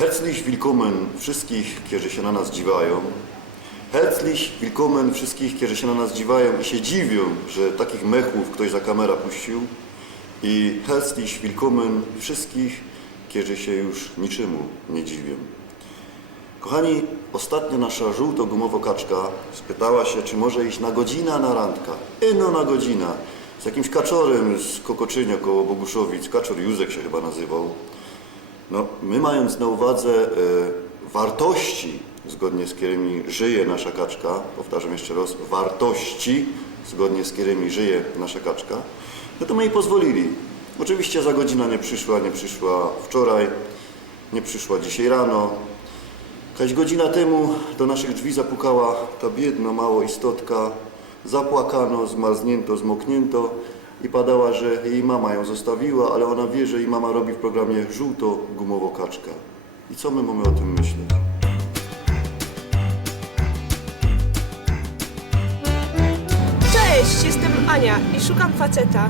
Herzlich willkommen wszystkich, którzy się na nas dziwają. Herzlich willkommen wszystkich, którzy się na nas dziwają i się dziwią, że takich mechów ktoś za kamerę puścił. I herzlich willkommen wszystkich, którzy się już niczemu nie dziwią. Kochani, ostatnio nasza żółto-gumowa kaczka spytała się, czy może iść na godzinę na randkę. No na godzinę. Z jakimś kaczorem z Kokoczynia koło Boguszowic. Kaczor Józek się chyba nazywał. No, my mając na uwadze wartości, zgodnie z którymi żyje nasza kaczka, powtarzam jeszcze raz, wartości, zgodnie z którymi żyje nasza kaczka, no to my jej pozwolili. Oczywiście za godzinę nie przyszła wczoraj, nie przyszła dzisiaj rano. Jakaś godzina temu do naszych drzwi zapukała ta biedna mała istotka, zapłakano, zmarznięto, zmoknięto i padała, że jej mama ją zostawiła, ale ona wie, że jej mama robi w programie żółto-gumowo kaczka. I co my mamy o tym myśleć? Cześć, jestem Ania i szukam faceta.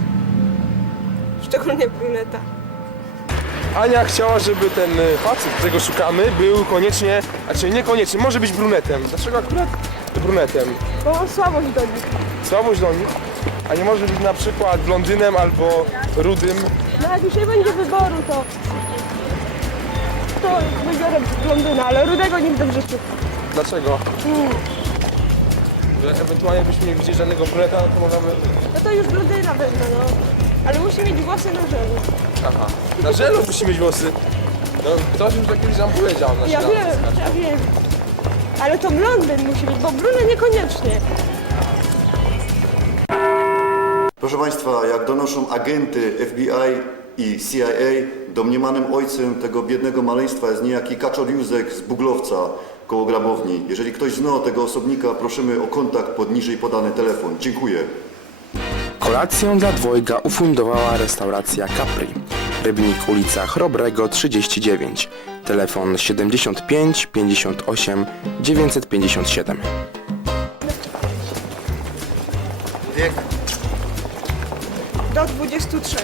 Szczególnie bruneta. Ania chciała, żeby ten facet, którego szukamy, był koniecznie, znaczy niekoniecznie, może być brunetem. Dlaczego akurat brunetem? Bo mam słabość do nich. Słabość do nich? A nie może być na przykład blondynem albo rudym? No jak już nie będzie wyboru, to wybiorę blondyna, ale rudego nigdy w życiu. Dlaczego? Że ewentualnie byśmy nie widzieli żadnego bruneta, no to możemy... No to już blondyna wezmę, no. Ale musi mieć włosy na żelu. Aha. Na żelu musi mieć włosy. No ktoś już tak kiedyś nam powiedział na Ja wiem. Ale to blondyn musi być, bo brunet niekoniecznie. Proszę Państwa, jak donoszą agenty FBI i CIA, domniemanym ojcem tego biednego maleństwa jest niejaki Kaczor Józek z Buglowca koło Grabowni. Jeżeli ktoś zna tego osobnika, prosimy o kontakt pod niżej podany telefon. Dziękuję. Kolację dla dwojga ufundowała restauracja Capri. Rybnik, ulica Chrobrego 39. Telefon 75 58 957. Wiek? Do 23.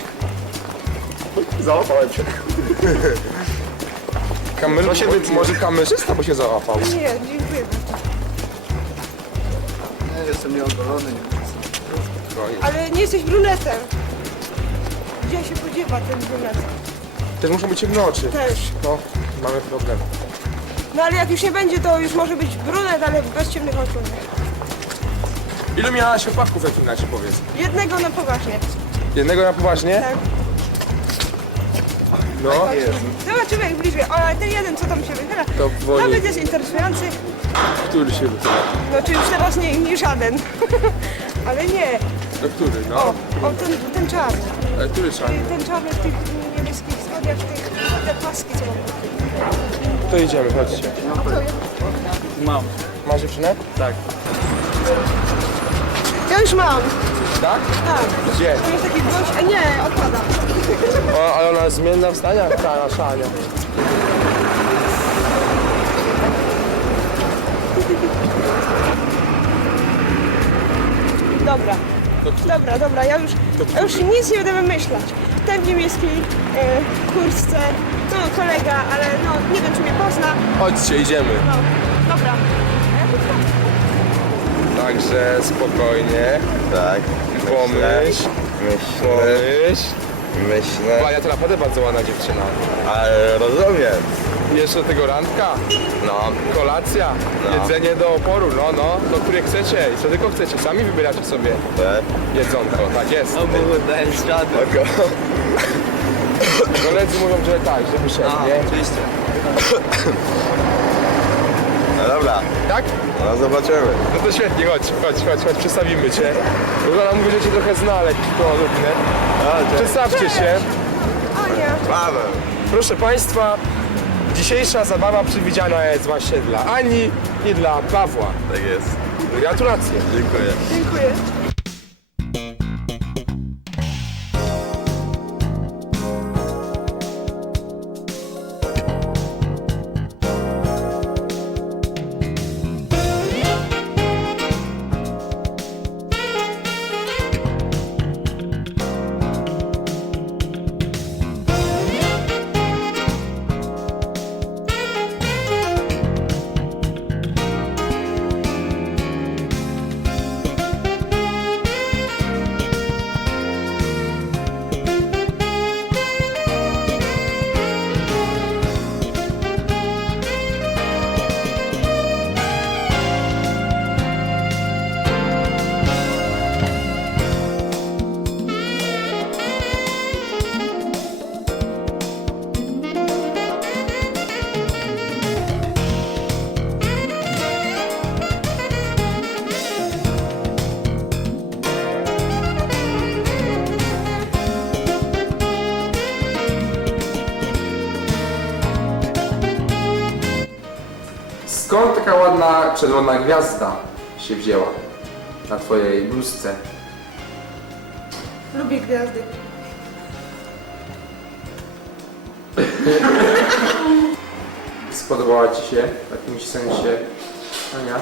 Załapałem się. Może kamerzysta by się załapał. Nie, dziękuję. Nie, jestem nieogolony. Ale nie jesteś brunetem. Gdzie się podziewa ten brunet? Też muszą być ciemne oczy. Też. No, mamy problem. No ale jak już nie będzie, to już może być brunet, ale bez ciemnych oczu. Ilu miałaś chłopaków, jak inaczej powiedz? Jednego na poważnie. Jednego na poważnie? Tak. No. Zobaczymy jak bliżej. O, ale ten jeden, co tam się wychyla, To woli. nawet jest interesujący. Który się wychyla? No czy już teraz nie żaden. Ale nie. No który, no. O, ten czarny. Ale który czarny? Ten czarny w tych niebieskich spodniach, te paski, co mam. To idziemy, chodźcie. Mam. Masz dziewczynę? Tak. Ja już mam. Tak? Tak. Gdzie? To jest taki gość, a nie, odpada. O, ale ona jest zmienna w staniach? Ta nasza Ania. Dobra, ja już nic nie będę wymyślać. Ten w niemieckiej kurtce, no kolega, ale no nie wiem czy mnie pozna. Chodźcie, idziemy. No, dobra. Także spokojnie. Tak. Pomyśl. Myślę. Ania to naprawdę bardzo ładna dziewczyna. Ale rozumiem. Jeszcze do tego randka, No. kolacja, jedzenie do oporu, to które chcecie i co tylko chcecie, sami wybieracie sobie Tak. jedzonko, tak jest. No bo dajesz radę. Koledzy mówią, że tak, żeby szedł, A, nie? oczywiście. No dobra. Tak? No zobaczymy. No to świetnie, chodź, przedstawimy cię. Bo ona mówi, że cię trochę zna, ale kolorów, nie? Przedstawcie się. Ania. Paweł. Proszę Państwa, dzisiejsza zabawa przewidziana jest właśnie dla Ani i dla Pawła. Tak jest. Gratulacje. Dziękuję. Dziękuję. Skąd taka ładna czerwona gwiazda się wzięła na twojej bluzce? Lubię gwiazdy. Spodobała ci się w jakimś sensie, Ania?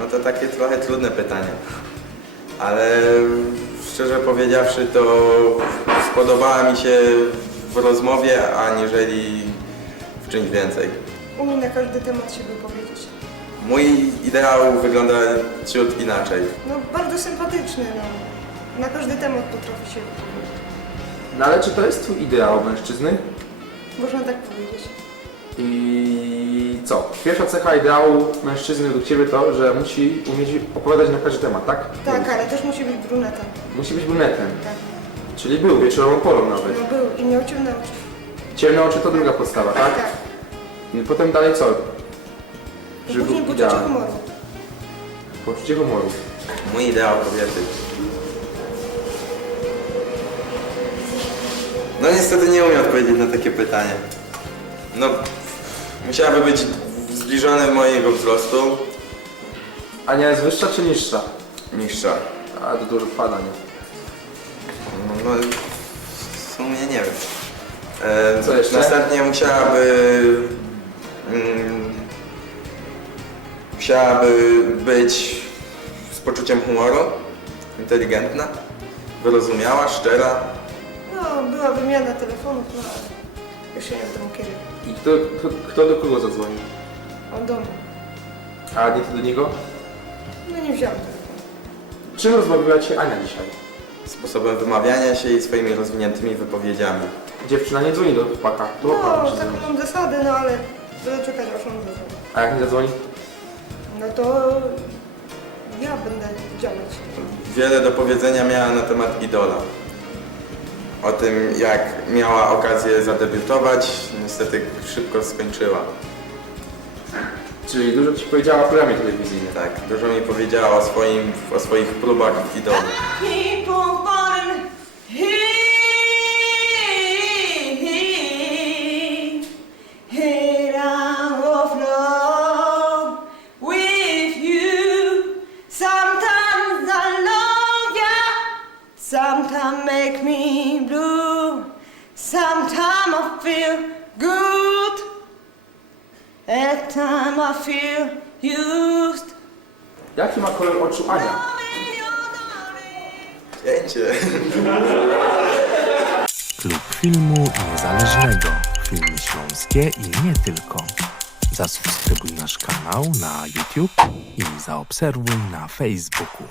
No to takie trochę trudne pytanie. Ale szczerze powiedziawszy, to spodobała mi się w rozmowie, aniżeli w czymś więcej. Umie na każdy temat się wypowiedzieć. Mój ideał wygląda ciut inaczej. No bardzo sympatyczny, no. Na każdy temat potrafi się wypowiedzieć. No ale czy to jest twój ideał mężczyzny? Można tak powiedzieć. I co? Pierwsza cecha ideału mężczyzny według ciebie to, że musi umieć opowiadać na każdy temat, tak? Tak, ale też musi być brunetem. Musi być brunetem. Tak. Czyli był wieczorową porą nawet. No był i miał ciemne oczy. Ciemne oczy to druga podstawa, tak? Tak. I potem dalej co? I później był poczucie idealny. humoru. Poczucie humoru. Mój ideał kobiety. No niestety nie umiem odpowiedzieć na takie pytanie. No, musiałaby być zbliżona do mojego wzrostu, Ania jest wyższa czy niższa? niższa. A to dużo wpada, nie? No, w sumie nie wiem. Co jeszcze? Następnie musiałaby być z poczuciem humoru, inteligentna, wyrozumiała, szczera. No, była wymiana telefonów, no ale już nie wiem kiedy. I kto do kogo zadzwoni? On do mnie. A nie ty do niego? No nie wziąłem telefonu. Czym rozbawiła cię Ania dzisiaj? Sposobem wymawiania się i swoimi rozwiniętymi wypowiedziami. Dziewczyna nie dzwoni do chłopaka. To No, chłopak musi taką dzwonić. mam zasadę, no ale będę czekać aż on zadzwoni. A jak nie zadzwoni? No to ja będę działać. Wiele do powiedzenia miała na temat idola. O tym, jak miała okazję zadebiutować, niestety szybko skończyła. Czyli dużo ci powiedziała o programie telewizyjnym. Tak, dużo mi powiedziała o swoich próbach w idolu. Keep on falling head out of love with you. Sometimes I love ya, sometimes make me blue. Sometimes I feel good, at time I feel used. Jaki ma kolor oczu Ania? Zdjęcie. Klub Filmu Niezależnego. Filmy śląskie i nie tylko. Zasubskrybuj nasz kanał na YouTube i zaobserwuj na Facebooku.